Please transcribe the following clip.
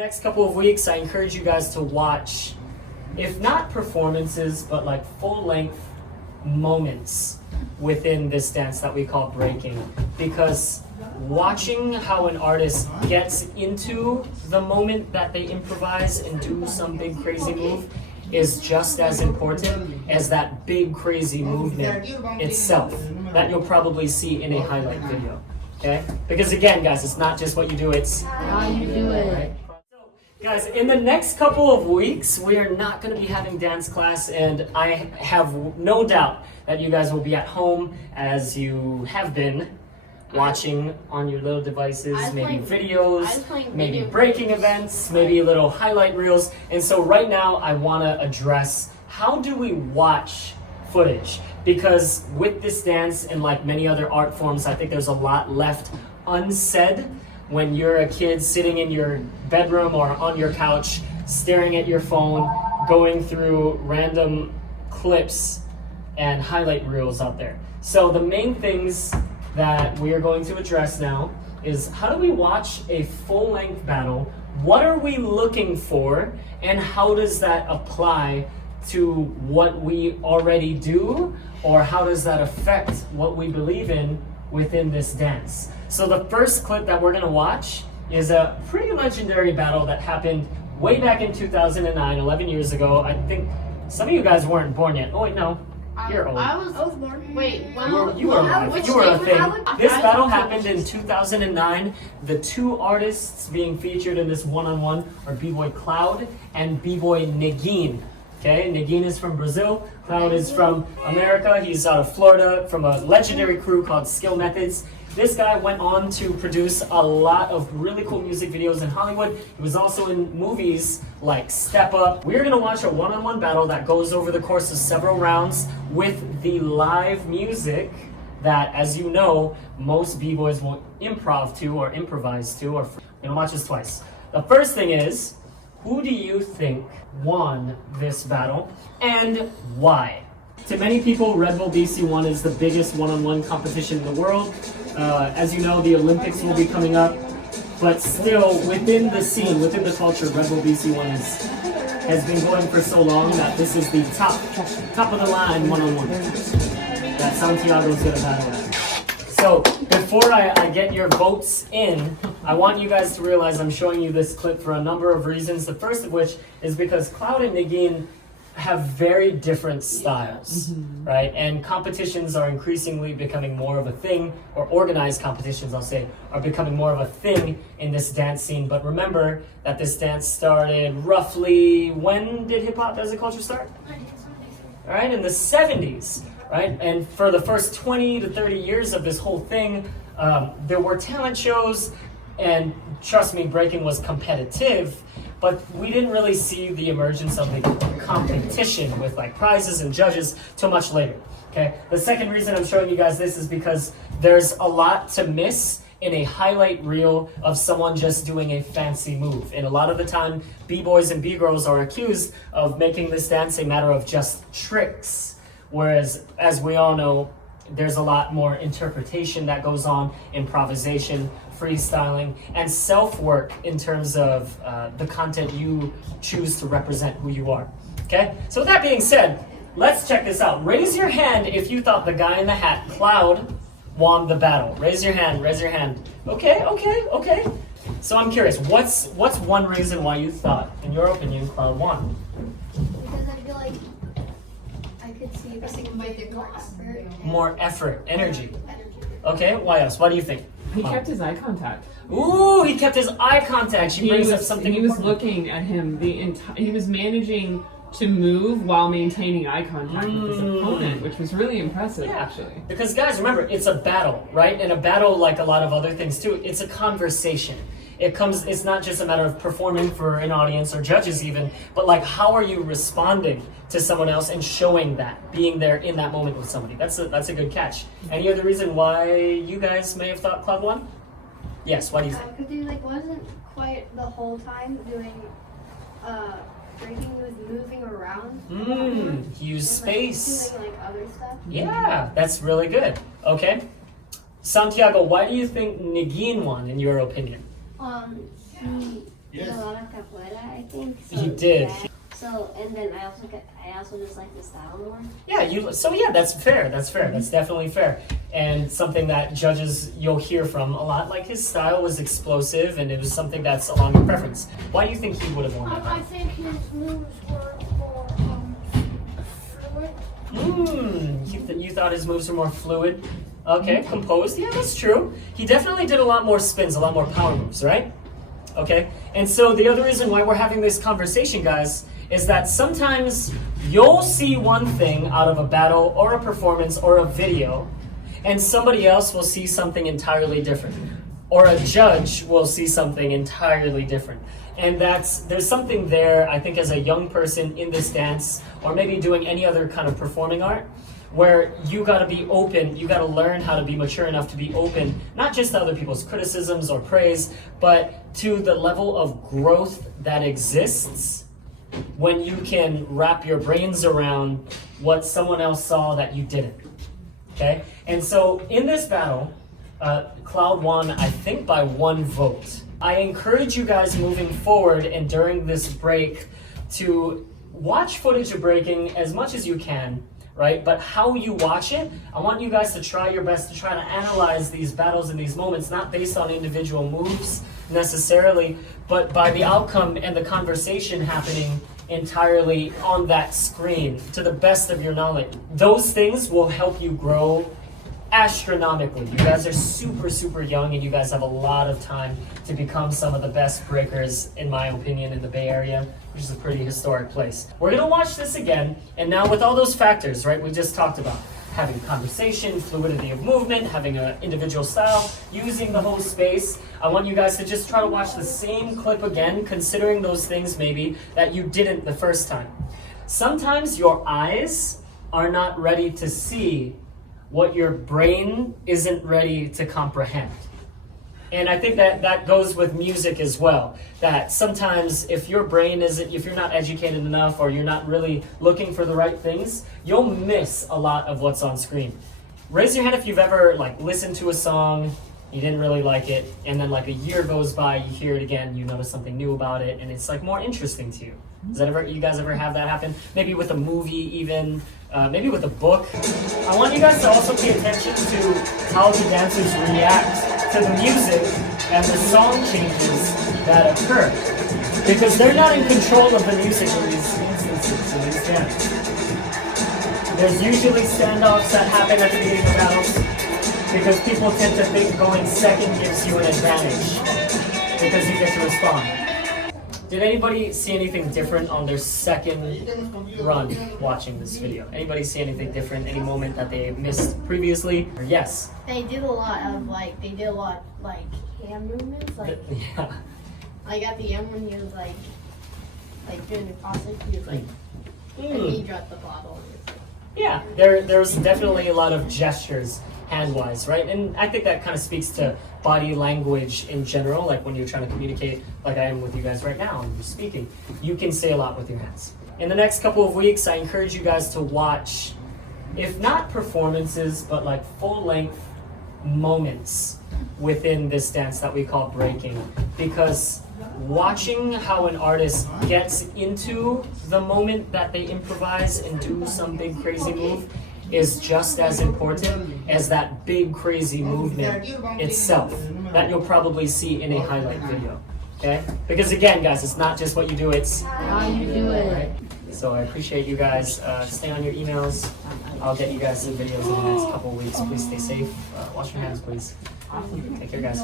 Next couple of weeks, I encourage you guys to watch, if not performances, but like full-length moments within this dance that we call breaking. Because watching how an artist gets into the moment that they improvise and do some big crazy move is just as important as that big crazy movement itself that you'll probably see in a highlight video. Okay? Because again, guys, it's not just what you do, it's how you do it. Right? Guys, in the next couple of weeks, we are not going to be having dance class, and I have no doubt that you guys will be at home as you have been, watching on your little devices, maybe videos, maybe breaking events, maybe little highlight reels. And so right now, I want to address, how do we watch footage? Because with this dance and like many other art forms, I think there's a lot left unsaid when you're a kid sitting in your bedroom or on your couch, staring at your phone, going through random clips and highlight reels out there. So the main things that we are going to address now is, how do we watch a full-length battle? What are we looking for? And how does that apply to what we already do? Or how does that affect what we believe in within this dance? So the first clip that we're going to watch is a pretty legendary battle that happened way back in 2009, 11 years ago. I think some of you guys weren't born yet. Oh wait, no. You're old. I was born. Wait, you were alive. You were a thing. This battle happened in 2009. The two artists being featured in this one-on-one are B-Boy Cloud and B-Boy Negin. Okay, Negin is from Brazil. Cloud is from America. He's out of Florida from a legendary crew called Skill Methods. This guy went on to produce a lot of really cool music videos in Hollywood. He was also in movies like Step Up. We're gonna watch a one-on-one battle that goes over the course of several rounds with the live music that, as you know, most b-boys won't improv to or improvise to. We're gonna watch this twice. The first thing is, who do you think won this battle and why? To many people, Red Bull BC1 is the biggest one-on-one competition in the world. As you know, the Olympics will be coming up, but still, within the scene, within the culture, Red Bull BC1 has been going for so long that this is the top of the line one-on-one that Santiago's gonna battle at. So before I get your votes in, I want you guys to realize I'm showing you this clip for a number of reasons. The first of which is because Cloud and Negin have very different styles, right? And competitions are increasingly becoming more of a thing, or organized competitions, I'll say, are becoming more of a thing in this dance scene. But remember that this dance started roughly, when did hip hop as a culture start? All right, in the 70s, right? And for the first 20 to 30 years of this whole thing, there were talent shows, and trust me, breaking was competitive, but we didn't really see the emergence of the competition with like prizes and judges till much later, okay? The second reason I'm showing you guys this is because there's a lot to miss in a highlight reel of someone just doing a fancy move. And a lot of the time, b-boys and b-girls are accused of making this dance a matter of just tricks, whereas, as we all know, there's a lot more interpretation that goes on, improvisation, freestyling, and self-work in terms of the content you choose to represent who you are, okay? So with that being said, let's check this out. Raise your hand if you thought the guy in the hat, Cloud, won the battle. Raise your hand, raise your hand. Okay. So I'm curious, what's one reason why you thought, in your opinion, Cloud won? Because I feel like I could see more effort, energy. Okay, why else? What do you think? He kept his eye contact. Ooh, he kept his eye contact. She brings up something He was looking at him he was managing to move while maintaining eye contact with his opponent, which was really impressive, actually. Because guys, remember, it's a battle, right? And a battle, like a lot of other things too, it's a conversation. It's not just a matter of performing for an audience or judges even, but like, how are you responding to someone else and showing that, being there in that moment with somebody? That's a good catch. Any other reason why you guys may have thought Cloud won? Yes, why do you think? Because he wasn't quite the whole time doing breaking, he was moving around. He used space. Doing other stuff. Yeah, that's really good. Okay. Santiago, why do you think Negin won, in your opinion? He did a lot of capoeira, I think. So You did. yeah. So, and then I also just like the style more. Yeah, so yeah, that's fair. That's definitely fair. And something that judges you'll hear from a lot, like his style was explosive and it was something that's along your preference. Why do you think he would have won that? I think his moves were more fluid. You thought his moves were more fluid? Okay, composed. Yeah, that's true. He definitely did a lot more spins, a lot more power moves, right? Okay, and so the other reason why we're having this conversation, guys, is that sometimes you'll see one thing out of a battle or a performance or a video, and somebody else will see something entirely different. Or a judge will see something entirely different. And there's something there, I think, as a young person in this dance, or maybe doing any other kind of performing art, where you gotta be open, you gotta learn how to be mature enough to be open, not just to other people's criticisms or praise, but to the level of growth that exists when you can wrap your brains around what someone else saw that you didn't. Okay? And so in this battle, Cloud won, I think, by 1 vote. I encourage you guys moving forward and during this break to watch footage of breaking as much as you can, right? But how you watch it, I want you guys to try your best to try to analyze these battles and these moments, not based on individual moves necessarily, but by the outcome and the conversation happening entirely on that screen to the best of your knowledge. Those things will help you grow astronomically. You guys are super, super young and you guys have a lot of time to become some of the best breakers, in my opinion, in the Bay Area, which is a pretty historic place. We're gonna watch this again, and now with all those factors, right, we just talked about, having conversation, fluidity of movement, having an individual style, using the whole space. I want you guys to just try to watch the same clip again, considering those things maybe that you didn't the first time. Sometimes your eyes are not ready to see what your brain isn't ready to comprehend. And I think that goes with music as well. That sometimes if your brain isn't, if you're not educated enough or you're not really looking for the right things, you'll miss a lot of what's on screen. Raise your hand if you've ever listened to a song, you didn't really like it, and then a year goes by, you hear it again, you notice something new about it, and it's more interesting to you. You guys ever have that happen? Maybe with a movie even, maybe with a book. I want you guys to also pay attention to how the dancers react to the music and the song changes that occur. Because they're not in control of the music in these instances, in these dances. There's usually standoffs that happen at the beginning of battles because people tend to think going second gives you an advantage because you get to respond. Did anybody see anything different on their second run watching this video? Anybody see anything different? Any moment that they missed previously? Or yes? They did a lot of hand movements. Yeah. At the end when he was doing the process, he was and he dropped the bottle. Yeah, there's definitely a lot of gestures hand-wise, right? And I think that kind of speaks to body language in general, when you're trying to communicate like I am with you guys right now and you're speaking, you can say a lot with your hands. In the next couple of weeks, I encourage you guys to watch, if not performances, but full-length moments within this dance that we call breaking, because watching how an artist gets into the moment that they improvise and do some big crazy move is just as important as that big crazy movement itself that you'll probably see in a highlight video. Okay? Because again, guys, it's not just what you do, it's How you do it. right? So I appreciate you guys. Stay on your emails. I'll get you guys some videos in the next couple of weeks. Please stay safe. Wash your hands, please. Take care, guys.